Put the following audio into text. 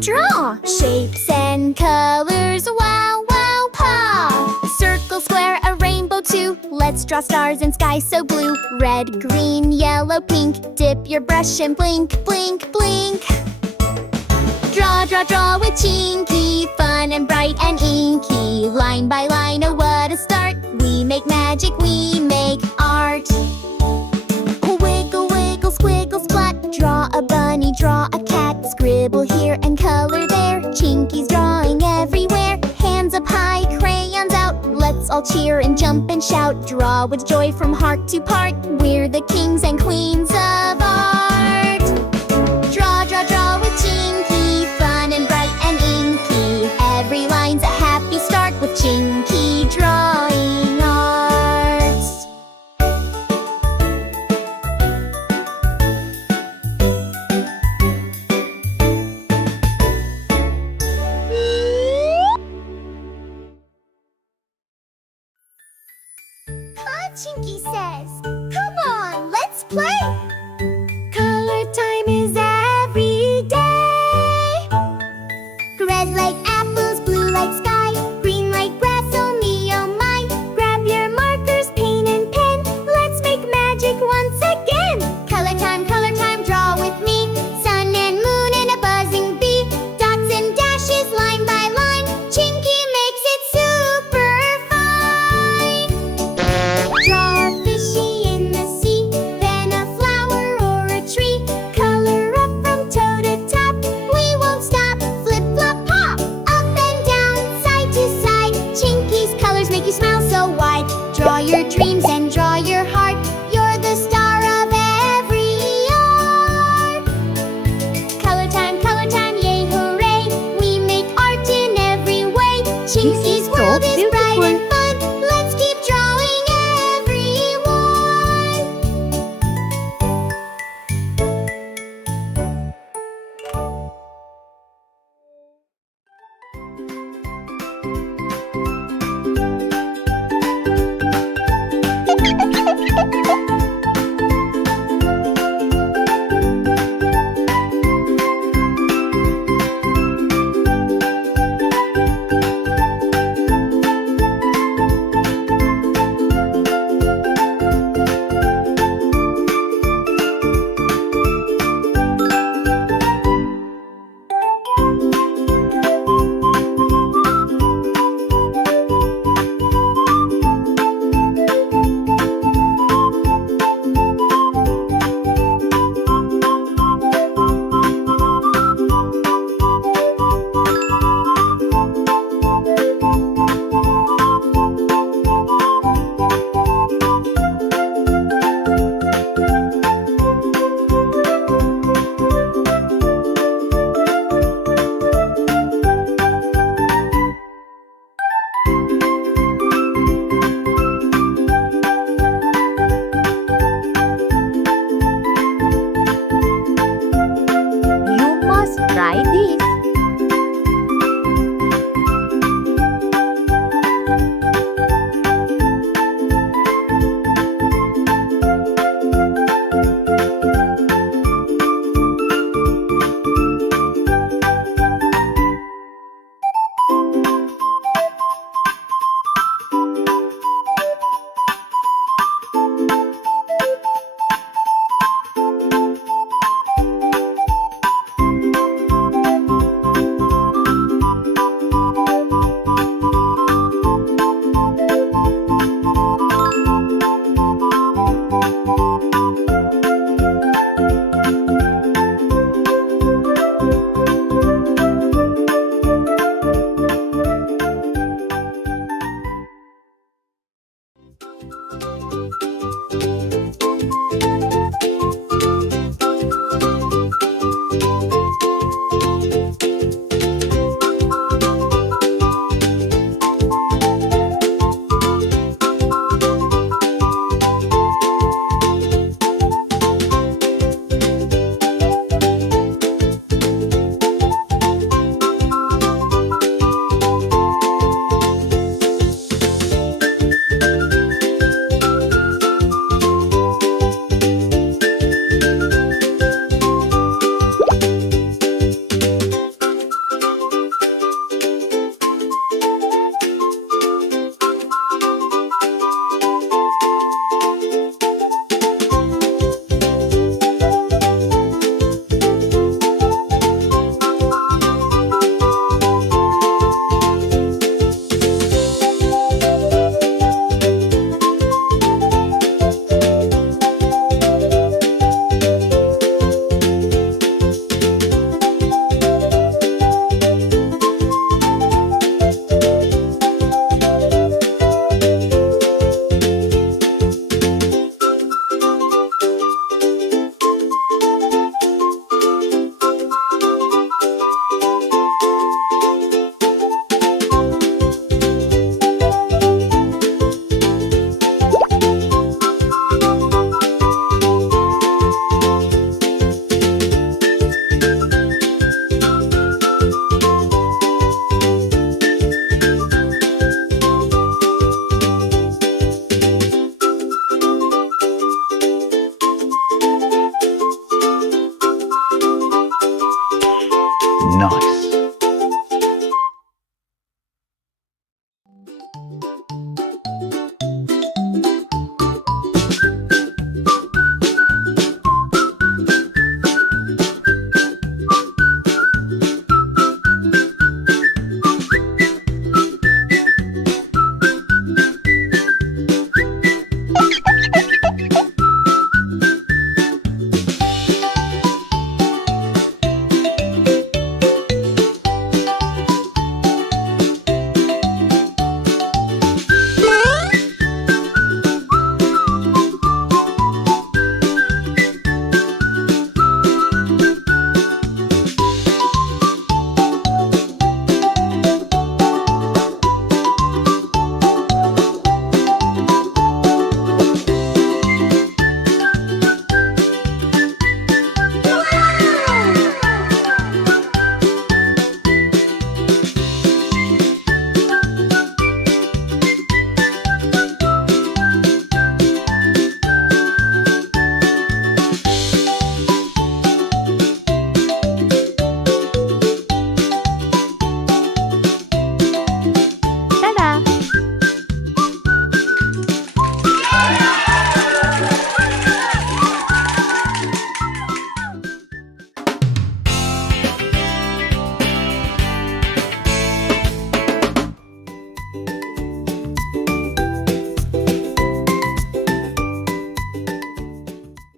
draw. Shapes and colors, wow, wow, paw. Circle, square, a rainbow too. Let's draw stars and sky so blue. Red, green, yellow, pink. Dip your brush and blink, blink, blink. Draw, draw, draw with Chinky. Fun and bright and inky. Line by line, oh what a start. We make magic, we make art. Wiggle, wiggle, squiggle, splat. Draw a bunny, draw a cat. Scribble here and color there. Chinky's drawing everywhere. Hands up high, crayons out. Let's all cheer and jump and shout. Draw with joy from heart to part. We're the kings and queens of art. Draw, draw, draw with Chinky. Fun and bright and inky. Every line's a happy start with Chinky drawing art. Chinky says.